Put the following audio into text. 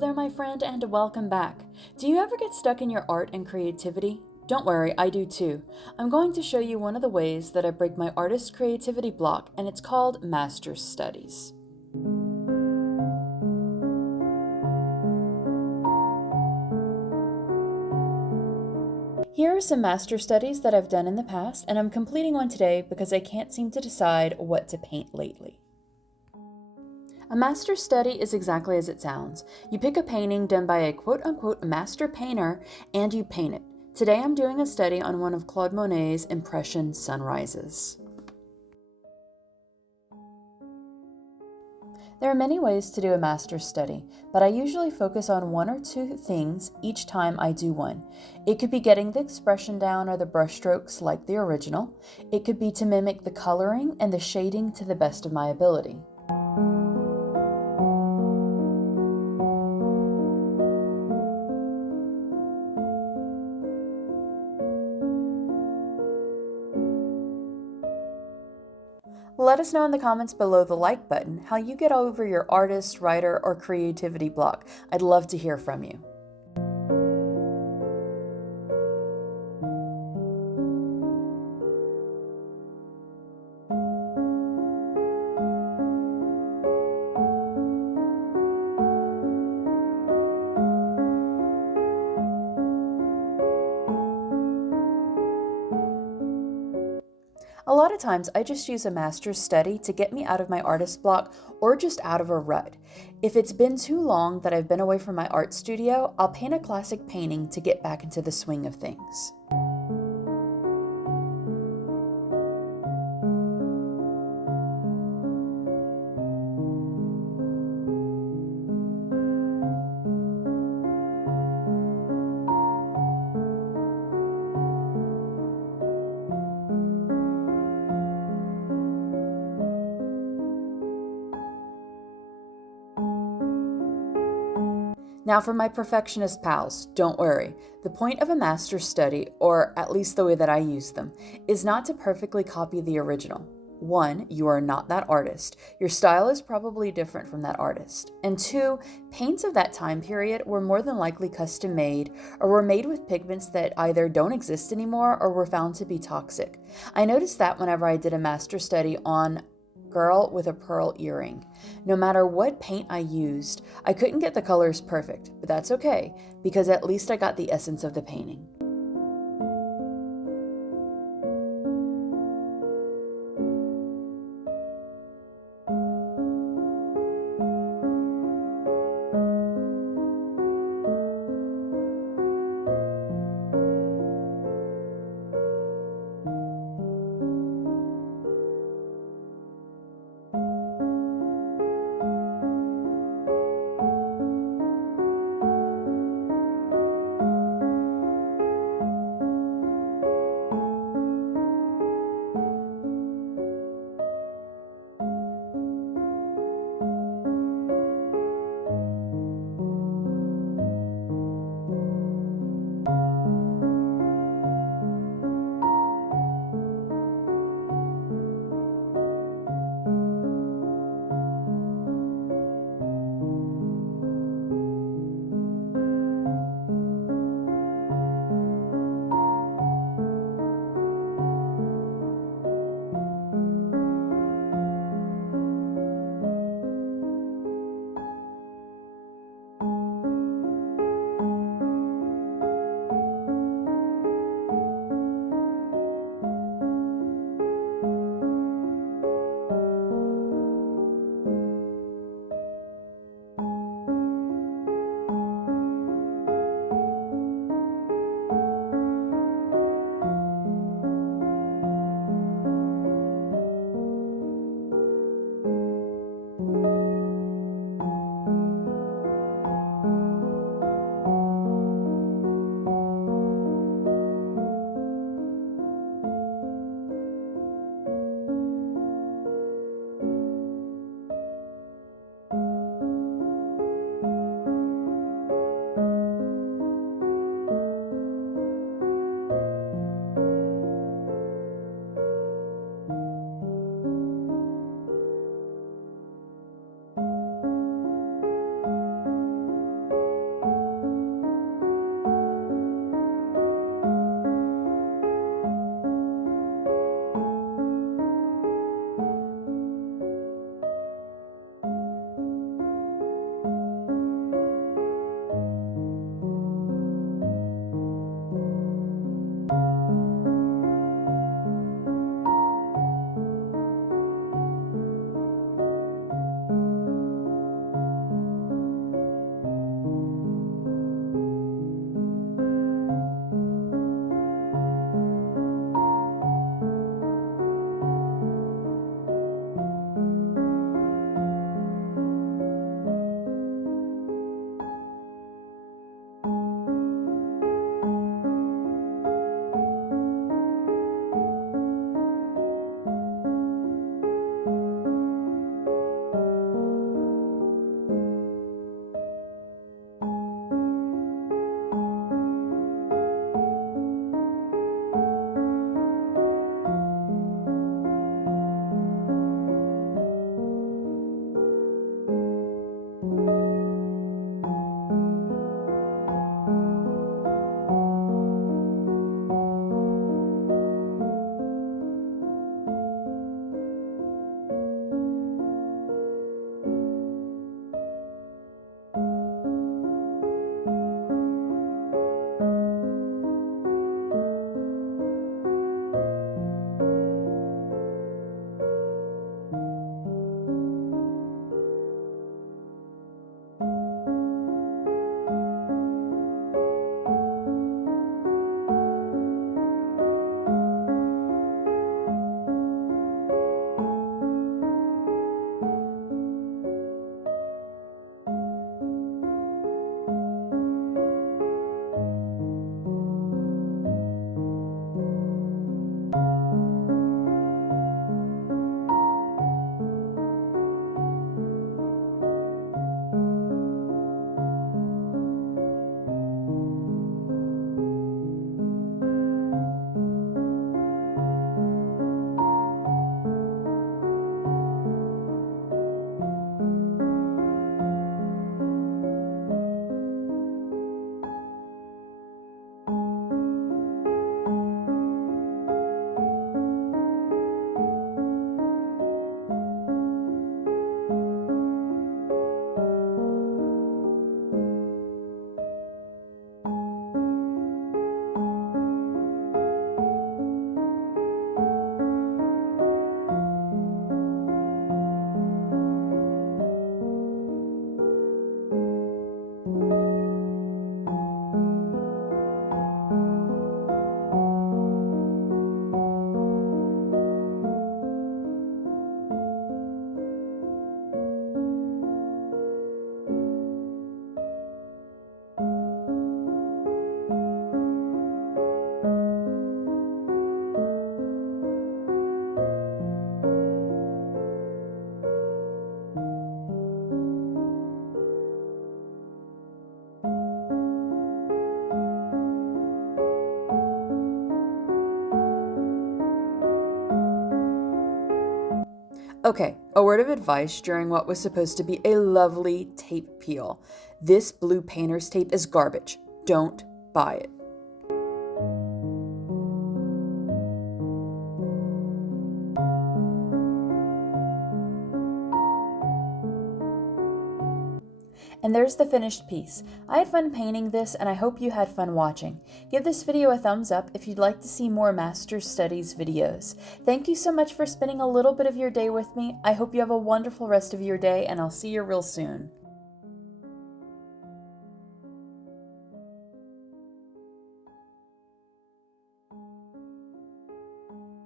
there, my friend, and welcome back. Do you ever get stuck in your art and creativity? Don't worry, I do too. I'm going to show you one of the ways that I break my artist creativity block, and it's called master's studies. Here are some master studies that I've done in the past, and I'm completing one today because I can't seem to decide what to paint lately. A master study is exactly as it sounds. You pick a painting done by a quote-unquote master painter and you paint it. Today I'm doing a study on one of Claude Monet's Impression Sunrises. There are many ways to do a master's study, but I usually focus on one or two things each time I do one. It could be getting the expression down or the brushstrokes like the original. It could be to mimic the coloring and the shading to the best of my ability. Let us know in the comments below the like button how you get over your artist, writer, or creativity block. I'd love to hear from you. A lot of times I just use a master's study to get me out of my artist block or just out of a rut. If it's been too long that I've been away from my art studio, I'll paint a classic painting to get back into the swing of things. Now for my perfectionist pals, don't worry. The point of a master's study, or at least the way that I use them, is not to perfectly copy the original. 1, you are not that artist. Your style is probably different from that artist. And 2, paints of that time period were more than likely custom made or were made with pigments that either don't exist anymore or were found to be toxic. I noticed that whenever I did a master's study on Girl with a Pearl Earring. No matter what paint I used, I couldn't get the colors perfect, but that's okay, because at least I got the essence of the painting. Okay, a word of advice during what was supposed to be a lovely tape peel. This blue painter's tape is garbage. Don't buy it. And there's the finished piece. I had fun painting this, and I hope you had fun watching. Give this video a thumbs up if you'd like to see more Master's Studies videos. Thank you so much for spending a little bit of your day with me. I hope you have a wonderful rest of your day, and I'll see you real soon.